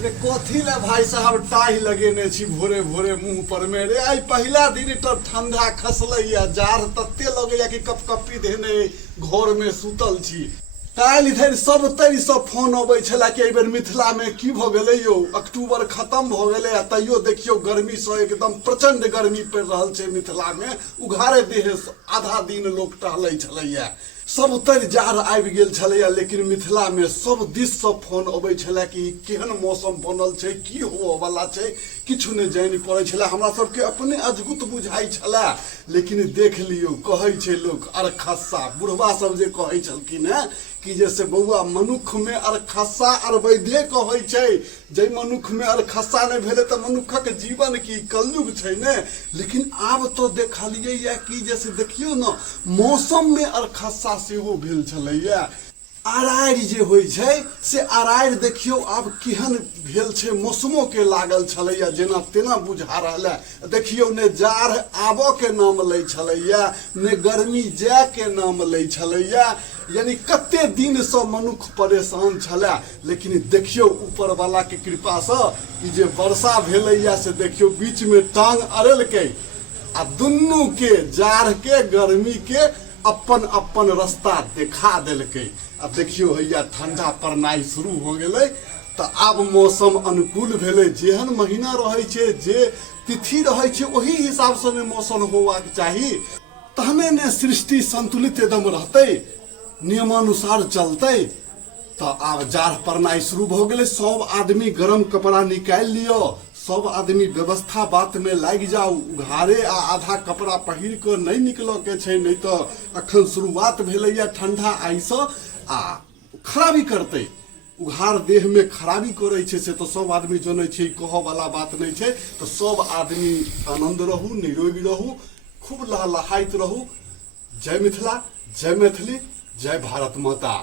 रे कथी ले भाई साहब टाई लगेने छी भोरे भोरे मुंह पर में रे आई पहला दिन तो ठंडा खसलैया जाड़ तत्ते लगैया कि कपकपी देने घर में सुतल छी काल्हि धरि सब तरि सब फोन अबै छला कि एहि बेर मिथिला में की भ गेलै यौ अक्टूबर खत्म भ गेलै आ तैयो देखियो गर्मी से एकदम प्रचंड गर्मी पड़ि रहल छै मिथिला में उघारे देह आधा दिन लोग टहलै छलैया सब तरि जाड़ आबि गेल छलैया लेकिन मिथिला में सब दिस से फोन अबै छला कि केहन मौसम बनल छै की होबऽ वाला छै किछु नहि जानि पड़ै छला हमरा सबके अपने अजगुत बुझाइ छला लेकिन देख लियौ कहै छै लोक अरखस्सा बुढ़वा सब जे कहै छलखिन हैं कि जैसे बउआ मनुख में अरखस्सा अरवैधे कहै छै जे मनुख में अरखस्सा नहीं भेले तो मनुखक जीवन की कलयुग छै ने लेकिन आब तो देखलियै या कि जैसे देखियो न मौसम में अरखस्सा सेहो भेल छलैया अरारि जे होइ छै से अरारि देखियो आब केहन भेल छै मौसमो के लागल छलैया जेना तेना बुझा रहल है देखियो ने जाड़ आबऽ के नाम लै छलैया ने गर्मी जाय के नाम लै छलैया यानी कते दिन से मनुख परेशान छला लेकिन देखियो ऊपर वाला के कृपा से ई जे वर्षा भेलैया से देखियो बीच में टांग अड़ेलकै आ दुनू के जाड़ के गर्मी के अपन अपन रास्ता देखा देलकै आ देखियो हैया ठंडा पड़नाइ शुरू हो गेलै तो आब मौसम अनुकूल भेलै जेहन महीना रहै छै जे तिथि रहै छै ओही हिसाब से ने मौसम होबाक चाही तहने ने सृष्टि संतुलित एकदम रहतै नियमानुसार चलतै तो आब जाड़ पड़नाइ शुरू भ गेलै सब आदमी गरम कपड़ा निकालि लियो सब आदमी व्यवस्था बात में लाग जाओ उघारे आ आधा कपड़ा पहिर के नहीं निकल के छै नहीं तो अखन शुरुआत भेलैया ठंडा आई से आ खराबी करते उघार देह में खराबी करे छै से तो सब आदमी जनै छै कहऽ वाला बात नहीं छै तो सब आदमी आनंद रहू निरोगी रहू खूब लहलहाइत रहू जय मिथिला जय मैथिली जय भारत माता।